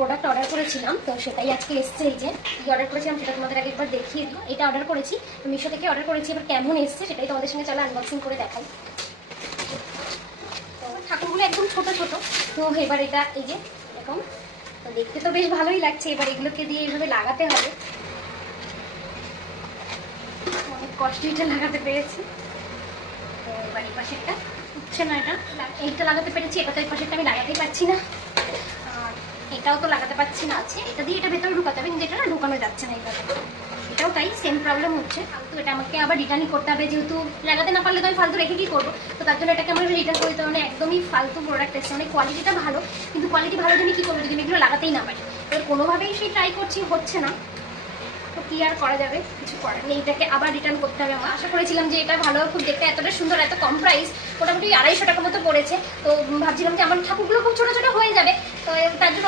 Product order করেছিলাম, তো সেটাই আজকে এসছে। এই যে অর্ডার করেছিলাম সেটা তোমাদের আগে একবার দেখিয়ে দিই। এটা অর্ডার করেছি, মিশো থেকে অর্ডার করেছি। এবার কেমন এসছে সেটাই তোমাদের সঙ্গে চলো আনবক্সিং করে দেখাই। তো ঠাকুরগুলো একদম ছোট ছোট। তো এবার এটা এই যে এরকম, তো দেখতে তো বেশ ভালোই লাগছে। এবার এগুলোকে দিয়ে এইভাবে লাগাতে হবে, অনেক কষ্ট এটা লাগাতে পেরেছি। তো এবার এই পাশেরটা উঠছে না, এইটা লাগাতে পেরেছি, এটা তো এই পাশেরটা আমি লাগাতেই পারছি না, আর এটাও তো লাগাতে পারছি না। আছে এটা দিয়ে এটা ভেতরে ঢুকাতে হবে, কিন্তু এটা না ঢুকানো যাচ্ছে না। এইভাবে এটাও তাই সেম প্রবলেম হচ্ছে। ফালতু এটা আমাকে আবার রিটার্নই করতে হবে, যেহেতু লাগাতে না পারলে তো আমি ফালতু রেখে কি করবো। তো তার জন্য এটাকে আমার রিটার্ন করতে হবে। একদমই ফালতু প্রোডাক্ট এসছে, মানে কোয়ালিটিটা ভালো, কিন্তু কোয়ালিটি ভালো তুমি কি করবো যদি আমি এগুলো লাগাতেই না পারি। এবার কোনোভাবেই সেই ট্রাই করছি, হচ্ছে না। তো কি আর করা যাবে, কিছু করার নেই। এটাকে আবার রিটার্ন করতে হবে। আমার আশা করেছিলাম যে এটা ভালো, খুব দেখতে এতটা সুন্দর, এত কম প্রাইস, মোটামুটি 250 টাকার মতো পড়েছে। তো ভাবছিলাম যে আমার ঠাকুরগুলো খুব ছোটো ছোটো হয়ে যাবে, তো তার জন্য